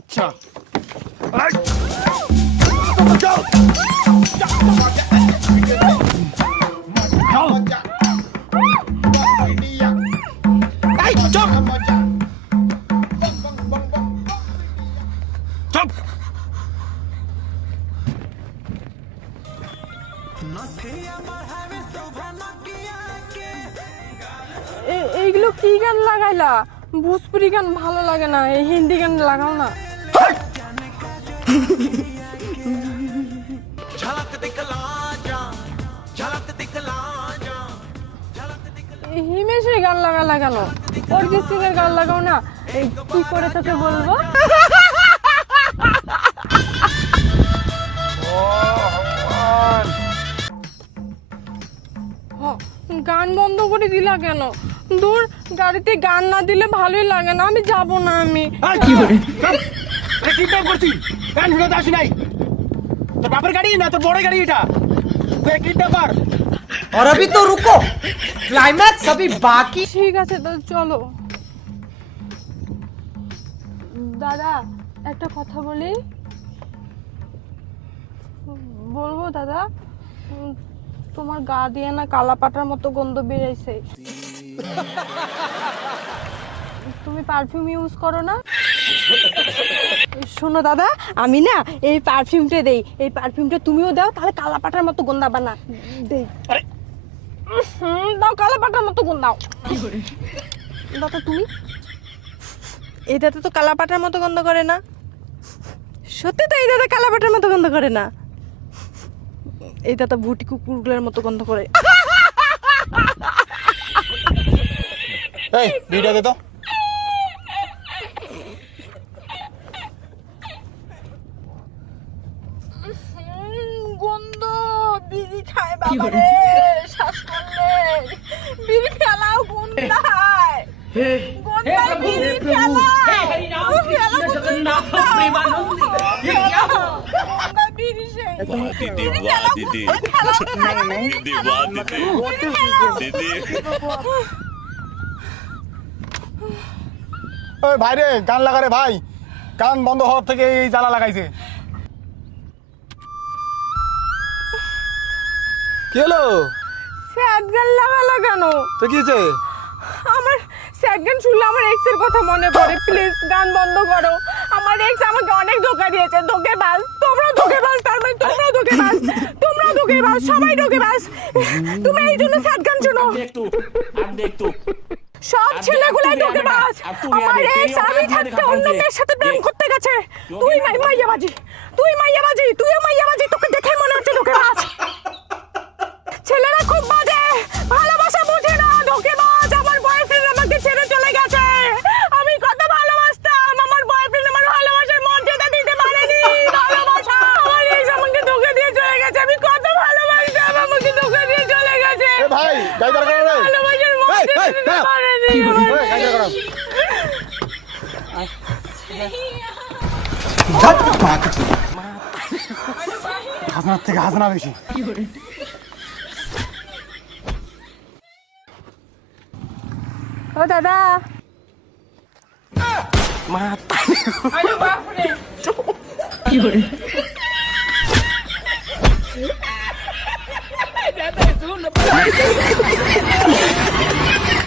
আচ্ছা এইগুলো কি গান লাগাইলা? ভোজপুরি গান ভালো লাগে না, এই হিন্দি গান লাগাও না। হিমেশের গান লাগালা কেন? অরিজিৎ সিং এর গান লাগাও না। এই কি করে তোকে বলবো? গান বন্ধ করে দিলা কেন? দূর, গাড়িতে গান না দিলে ভালোই লাগে না, আমি যাব না। আমি কি করে কিডন্যাপ করছিস? গান শুনতে আসি নাই। তোর বাপের গাড়ি না তোর বড় গাড়ি এটা? তুই কিডন্যাপার। और अभी तो रुको, क्लाइमैक्स अभी बाकी। ঠিক আছে তো চলো। দাদা একটা কথা বলি। বলবো দাদা? তোমার গা দিয়ে না কালা পাটার মতো গন্ধ বেরাইছে। তুমি পারফিউম ইউজ করো না? শোনো দাদা, আমি না এই পারফিউমটা দেই, এই পারফিউমটা তুমিও দাও, তাহলে কালা পাটার মতো গন্ধ হবে না। দেই দাও, কালা পাটার মতো গন্ধ দাও। দাদা তুমি এই দাদা তো কালা পাটার মতো গন্ধ করে না। সত্যি তো এই দাদা কালা পাটার মতো গন্ধ করে না। এই দাদা ভুটি কুকুরগুলোর মতো গন্ধ করে। এই বিড়িটা দে তো। গন্ধ বিড়ি খায় বাবা রে, শ্বাস করলে বিড়ি ফেলাও গন্ধায়, গন্ধায় বিড়ি ফেলাও। জগন্নাথ প্রেমানন্দে ये क्या हुआ? গন্ধায় বিড়ি সেই दीदी वाह दीदी दीदी वाह दीदी दीदी ওই ভাই রে, গান লাগা রে ভাই। গান বন্ধ হওয়ার থেকে এই জ্বালা লাগাইছে। কি হলো? স্যাড গান লাগালো কেন? তো কি হয়েছে? আমার স্যাড গান শুনলে আমার এক্স এর কথা মনে পড়ে। প্লিজ গান বন্ধ করো। আমার এক্স আমাকে অনেক ধোঁকা দিয়েছে, ধোঁকেবাজ। তোমরাও ধোঁকেবাজ, তার মানে তোমরাও ধোঁকেবাজ, তোমরাও ধোঁকেবাজ, সবাই ধোঁকেবাজ। তুমি এই জন্য স্যাড গান শোনো। সব ছেলেগুলাই ধোঁকেবাজ। আমার এক্স আমি থাকতে অন্য মেয়ের সাথে প্রেম করতে গেছে। তুই মাইয়াবাজি, তুই মাইয়াবাজি, তুইও মাইয়াবাজি। তোকে দেখে মনে হচ্ছে ধোঁকেবাজ। ছেলেরা খুব বাজে, ভালোবাসা বুঝে না, ধোঁকেবাজ। আমার বয়ফ্রেন্ড আমাকে ছেড়ে চলে গেছে। আমি কত ভালোবাসতাম, আমার বয়ফ্রেন্ড আমার ভালোবাসার মর্যাদা দিতে পারেনি। ভালোবাসা আমার এক্স আমাকে ধোঁকা দিয়ে চলে গেছে। আমি কত ভালোবাসতাম, আমাকে ধোঁকা দিয়ে চলে গেছে। এ ভাই, গাই দরকার রে। ভালোবাসার মর্যাদা দিতে পারেনি। এই গাই দরকার। হাসনার থেকে হাসনা বেশি। ও দাদা, আরে বাপ রে, কি করে দাদা শুন